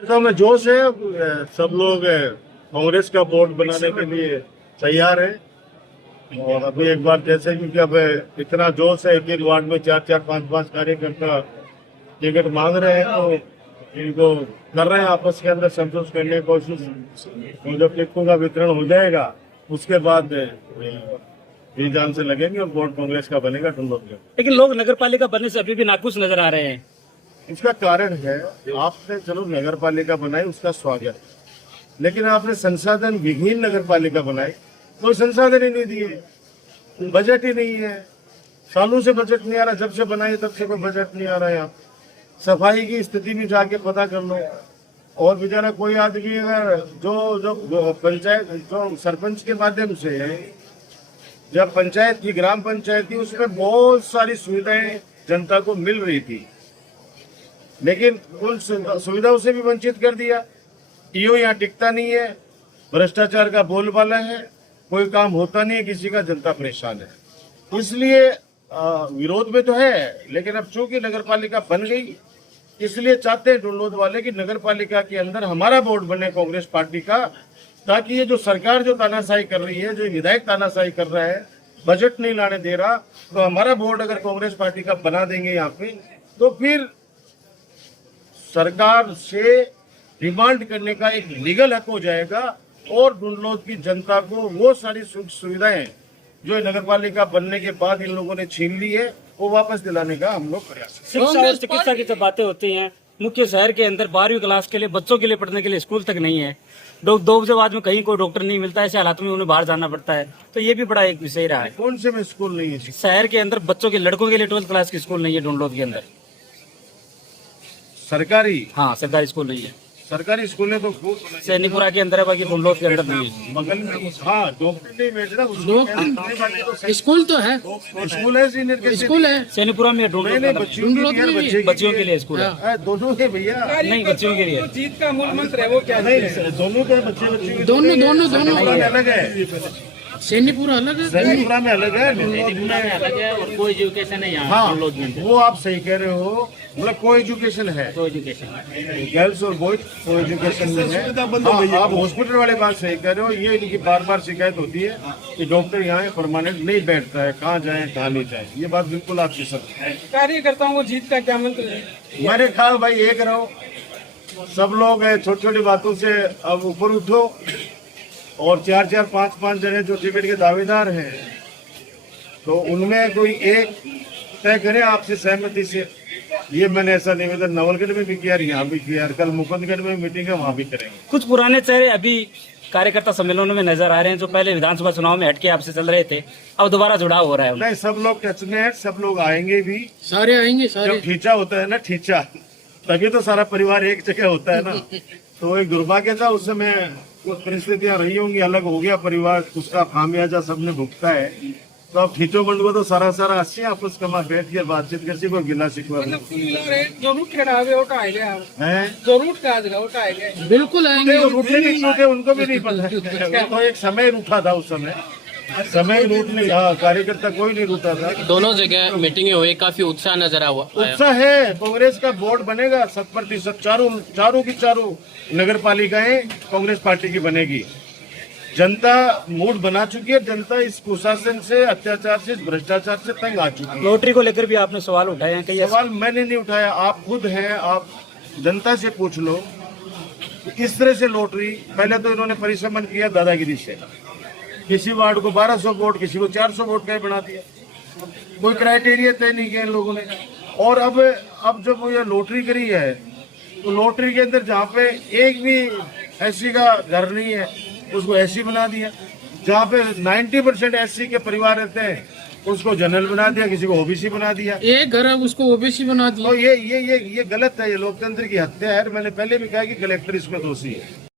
तो में जोश है, सब लोग कांग्रेस का बोर्ड बनाने के लिए तैयार है। और अभी एक बार जैसे क्योंकि अब इतना जोश है कि वार्ड में 4-4, 5-5 कार्यकर्ता टिकट मांग रहे हैं, तो इनको कर रहे हैं आपस के अंदर संतोष करने की कोशिश। तो जब टिकटों का वितरण हो जाएगा उसके बाद जी जान से लगेंगे और बोर्ड कांग्रेस का बनेगा टुल्लू। लेकिन लोग नगर पालिका बनने से अभी भी नाखुश नजर आ रहे हैं। इसका कारण है, आपने चलो नगर पालिका बनाई, उसका स्वागत, लेकिन आपने संसाधन विहीन नगर पालिका बनाई, कोई संसाधन ही नहीं दिए, बजट ही नहीं है, सालों से बजट नहीं आ रहा, जब से बनाई तब से कोई बजट नहीं आ रहा है। यहाँ सफाई की स्थिति भी जाके पता कर लो। और बेचारा कोई आदमी अगर जो पंचायत जो सरपंच के माध्यम से जब पंचायत की ग्राम पंचायत थी उसमें बहुत सारी सुविधाएं जनता को मिल रही थी, लेकिन उन सुविधाओं से भी वंचित कर दिया। टीओ यहाँ टिकता नहीं है, भ्रष्टाचार का बोलबाला है, कोई काम होता नहीं है, किसी का, जनता परेशान है। इसलिए विरोध में तो है, लेकिन अब चूंकि नगर पालिका बन गई इसलिए चाहते हैं डुल्लोद वाले कि नगर पालिका के अंदर हमारा बोर्ड बने कांग्रेस पार्टी का, ताकि ये जो सरकार जो तानाशाही कर रही है, जो विधायक तानाशाही कर रहा है, बजट नहीं लाने दे रहा, तो हमारा बोर्ड अगर कांग्रेस पार्टी का बना देंगे यहाँ पे, तो फिर सरकार से डिमांड करने का एक लीगल हक हो जाएगा और डुल्लोद की जनता को वो सारी सुख सुविधाएं जो नगर पालिका बनने के बाद इन लोगों ने छीन ली है वो वापस दिलाने का हम लोग प्रयास। शिक्षा और चिकित्सा की जब बातें होती हैं, मुख्य शहर के अंदर 12वीं क्लास के लिए बच्चों के लिए पढ़ने के लिए स्कूल तक नहीं है। 2 बजे बाद में कहीं कोई डॉक्टर नहीं मिलता है, ऐसे हालात में उन्हें बाहर जाना पड़ता है। तो ये भी बड़ा एक विषय रहा है। कौन से में स्कूल नहीं है? शहर के अंदर बच्चों के, लड़कों के लिए 12th क्लास की स्कूल नहीं है डुल्लोद के अंदर। सरकारी? हाँ, सरकारी स्कूल नहीं है। सरकारी स्कूल है तो सैनीपुरा के अंदर है, बाकी डुल्लोद के अंदर नहीं है। बगल में हाँ डॉक्टर नहीं बैठ रहा, स्कूल तो है, स्कूल है, सीनियर के स्कूल है सैनीपुरा में बच्चियों के लिए स्कूल है। दोनों के भैया नहीं, बच्चियों के लिए। जीत का मूल मंत्र है वो क्या? नहीं, दोनों के बच्चे दोनों अलग है। सैनीपुरा अलग है, सैनीपुरा में अलग है, डुल्लोद में अलग है और कोई एजुकेशन है यहाँ हाँ डुल्लोद में। वो आप सही कह रहे हो, मतलब को एजुकेशन है, कोई एजुकेशन, गर्ल्स और बॉयज को एजुकेशन में है। हाँ, आप हॉस्पिटल वाले बात सही कह रहे हो। ये इनकी बार बार शिकायत होती है कि डॉक्टर यहाँ परमानेंट नहीं बैठता है, कहाँ जाए कहाँ नहीं जाए। ये बात बिल्कुल आपकी सत्य है। कार्यकर्ताओं को जीत का क्या मंत्र है? मैंने कहा भाई एक रहो, सब लोग छोटी छोटी बातों से अब ऊपर उठो और 4-4, 5-5 जने जो टिकट के दावेदार हैं तो उनमें कोई एक तय करें आपसे सहमति से। ये मैंने ऐसा निवेदन नवलगढ़ में भी किया, यहाँ भी किया, कल मुकुंदगढ़ में मीटिंग है वहाँ भी करेंगे। कुछ पुराने चेहरे अभी कार्यकर्ता सम्मेलनों में नजर आ रहे हैं जो पहले विधानसभा चुनाव में हटके आपसे चल रहे थे, अब दोबारा जुड़ाव हो रहा है। नहीं, सब लोग टच में है, सब लोग आएंगे भी, सारे आएंगे सारे। जब खींचा होता है ना, खींचा, तभी तो सारा परिवार एक जगह होता है ना। तो एक दुर्भाग्य था, उस समय कुछ परिस्थितियां रही होंगी, अलग हो गया परिवार, उसका खामियाजा सबने भुगता है। तो अब खींचो बंद को तो सारा अस्सी आपस कमा बैठ के बातचीत कर कोई गिला शिकवा जो रूट खड़ावे वो आएगा है, जो रूट का वो आएगा। बिल्कुल आएंगे। रूटे नहीं रूटे उनको भी नहीं पता है। तो एक समय रूठा था, उस समय रूट नहीं, हाँ, कार्यकर्ता कोई नहीं रूठा था। दोनों जगह मीटिंगें हुई, काफी उत्साह नजर आया। उत्साह है, कांग्रेस का बोर्ड बनेगा 100%। चारों की चारों नगर पालिकाएं कांग्रेस पार्टी की बनेगी। जनता मूड बना चुकी है, जनता इस कुशासन से, अत्याचार से, भ्रष्टाचार से तंग आ चुकी है। लॉटरी को लेकर भी आपने सवाल उठाए हैं? कई सवाल मैंने नहीं उठाया, आप खुद हैं, आप जनता से पूछ लो। इस तरह से लॉटरी, पहले तो इन्होंने परिश्रम किया दादागिरी से, किसी वार्ड को 1200 वोट, किसी को 400 वोट का बना दिया, कोई क्राइटेरिया तय नहीं किया इन लोगों ने। और अब जब ये लॉटरी करी है तो लॉटरी के अंदर जहाँ पे एक भी एससी का घर नहीं है उसको एससी बना दिया, जहाँ पे 90% एससी के परिवार रहते हैं उसको जनरल बना दिया, किसी को ओबीसी बना दिया, एक घर है उसको ओबीसी बना दिया। तो ये गलत है, ये लोकतंत्र की हत्या है। मैंने पहले भी कहा कि कलेक्टर इसमें दोषी है।